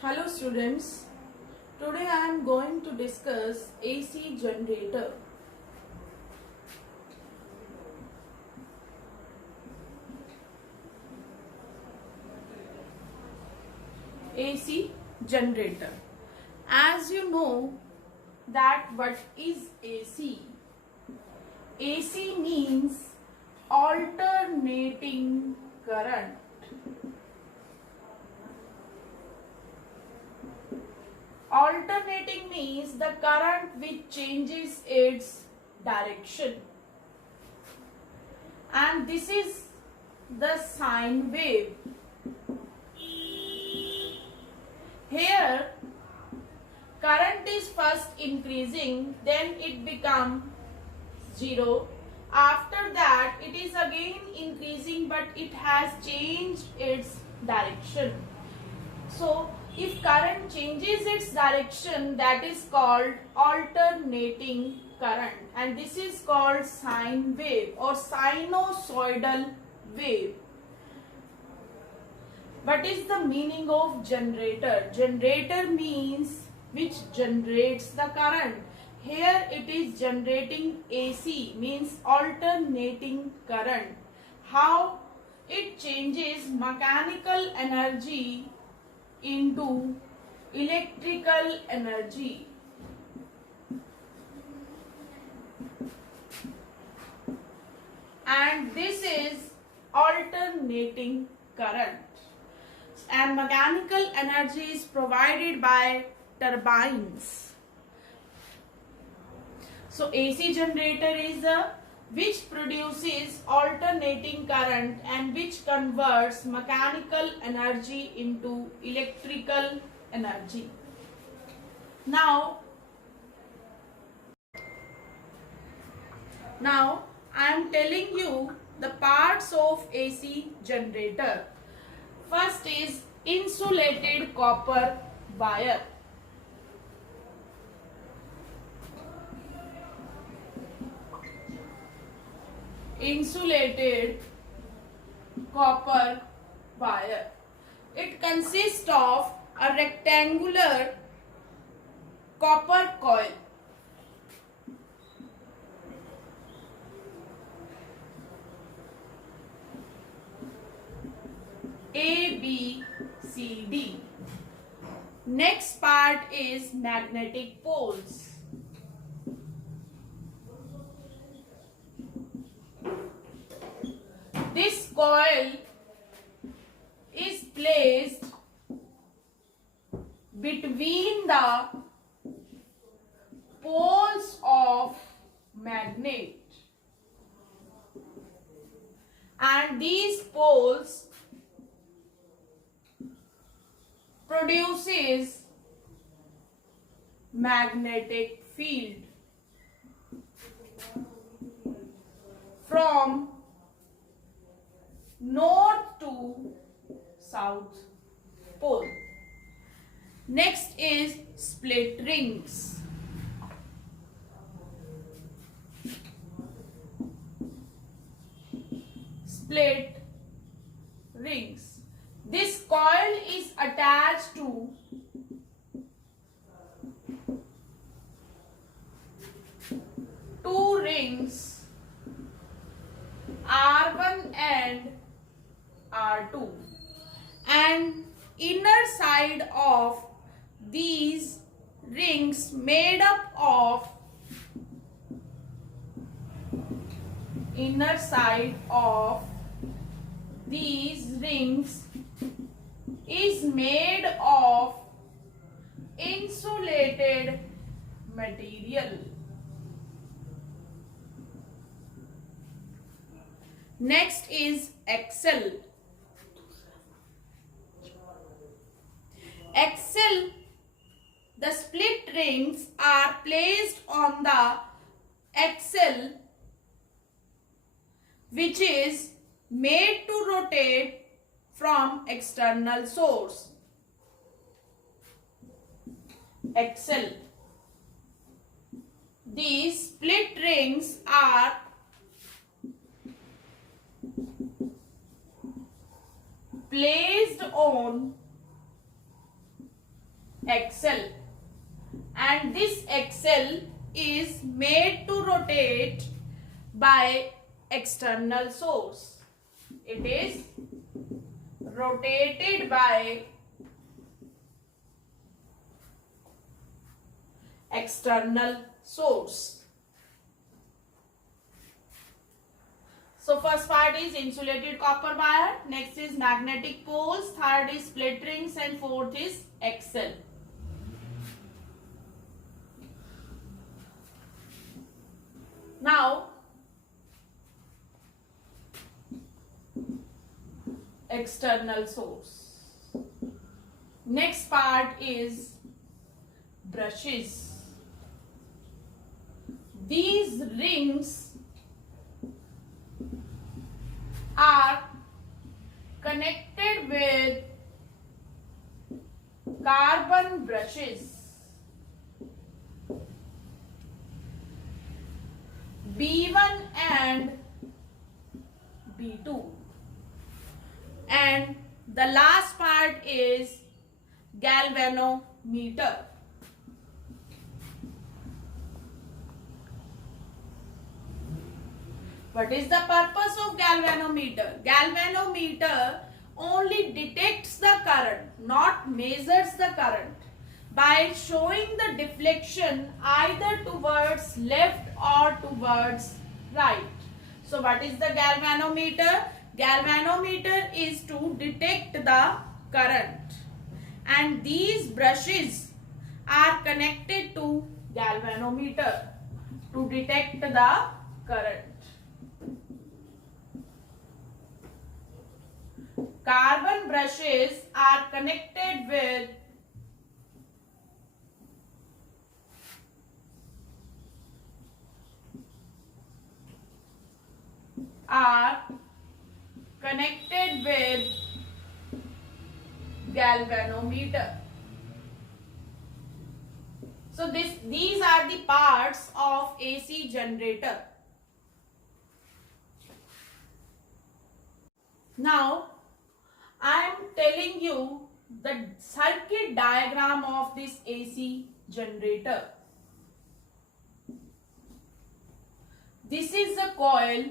Hello students, today I am going to discuss AC generator. AC generator. As you know that what is AC? AC means alternating current. Alternating means the current which changes its direction, and this is the sine wave. Here current is first increasing, then it becomes 0. After that it is again increasing, but it has changed its direction. So if current changes its direction, that is called alternating current, and this is called sine wave or sinusoidal wave. What is the meaning of generator? Generator means which generates the current. Here it is generating AC, means alternating current. How it changes mechanical energy into electrical energy. And this is alternating current. And mechanical energy is provided by turbines. So AC generator is which produces alternating current and which converts mechanical energy into electrical energy. Now I am telling you the parts of AC generator. First is insulated copper wire. Insulated copper wire. It consists of a rectangular copper coil. A, B, C, D. Next part is magnetic poles. This coil is placed between the poles of magnet, and these poles produces magnetic field from north to south pole. Next is split rings. Split rings. This coil is attached to two rings, R1 and R2, and inner side of these rings made up of is made of insulated material. Next is axle. Axle, the split rings are placed on the axle, which is made to rotate from external source. Axle. These split rings are placed on axle, and this axle is made to rotate by external source. It is rotated by external source. So first part is insulated copper wire, next is magnetic poles, third is split rings, and fourth is axle. Now external source. Next part is brushes. These rings are connected with carbon brushes. B1 and B2. And the last part is galvanometer. What is the purpose of galvanometer? Galvanometer only detects the current, not measures the current, by showing the deflection either towards left or towards right. So what is the galvanometer? Galvanometer is to detect the current, and these brushes are connected to galvanometer to detect the current. Carbon brushes are connected with galvanometer. So these are the parts of AC generator. Now I am telling you the circuit diagram of this AC generator. This is the coil.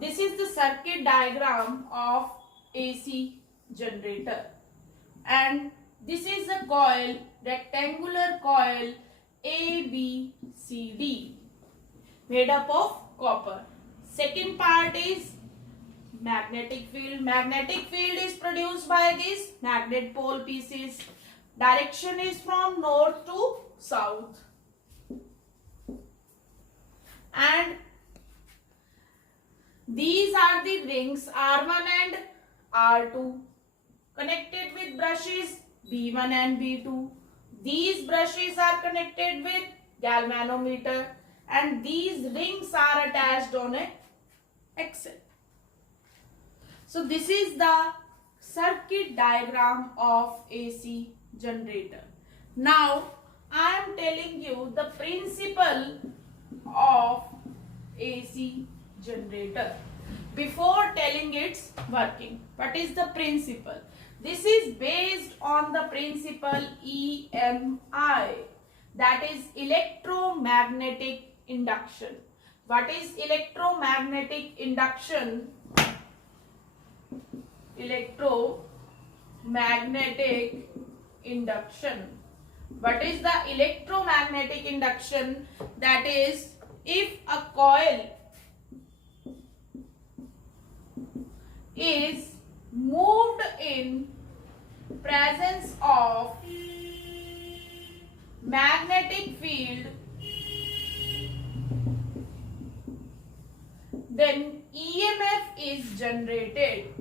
This is the circuit diagram of AC generator, and this is the coil, rectangular coil ABCD, made up of copper. Second part is magnetic field. Magnetic field is produced by these magnet pole pieces. Direction is from north to south, and these are the rings R1 and R2 connected with brushes B1 and B2. These brushes are connected with galvanometer, and these rings are attached on a axle. So this is the circuit diagram of AC generator. Now I am telling you the principle of AC generator before telling its working. What is the principle? This is based on the principle EMI, that is electromagnetic induction. What is electromagnetic induction? Electromagnetic magnetic induction. What is the electromagnetic induction? That is, if a coil is moved in presence of magnetic field, then EMF is generated.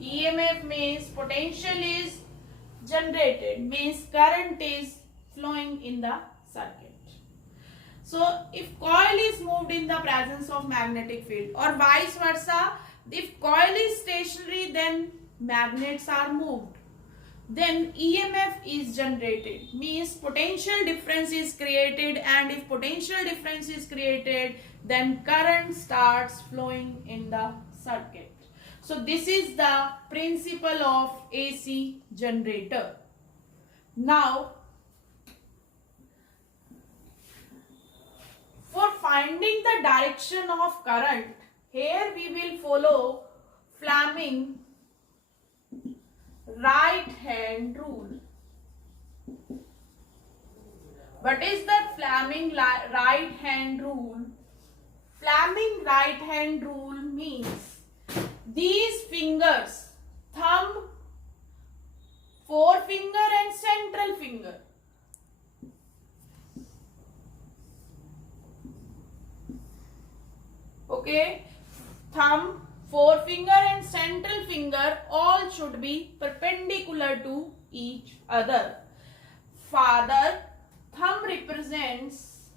EMF means potential is generated, means current is flowing in the circuit. So if coil is moved in the presence of magnetic field, or vice versa, if coil is stationary, then magnets are moved, then EMF is generated, means potential difference is created, and if potential difference is created, then current starts flowing in the circuit. So this is the principle of AC generator. Now, for finding the direction of current, here we will follow Fleming right hand rule. What is the Fleming right hand rule? Fleming right hand rule means these fingers, thumb, forefinger and central finger, okay, thumb, forefinger and central finger all should be perpendicular to each other. Father, thumb represents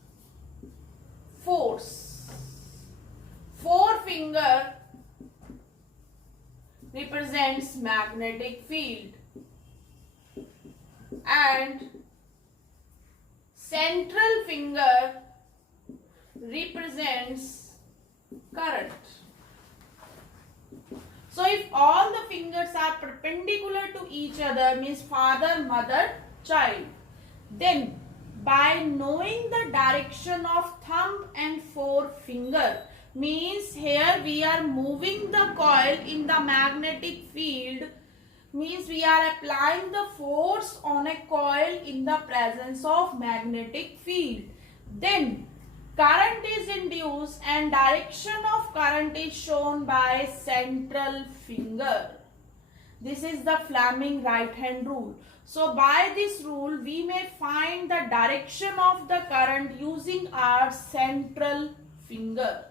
force, forefinger represents magnetic field, and central finger represents current. So if all the fingers are perpendicular to each other, means father, mother, child, then by knowing the direction of thumb and forefinger, means here we are moving the coil in the magnetic field, means we are applying the force on a coil in the presence of magnetic field. Then current is induced and direction of current is shown by central finger. This is the Fleming right hand rule. So by this rule we may find the direction of the current using our central finger.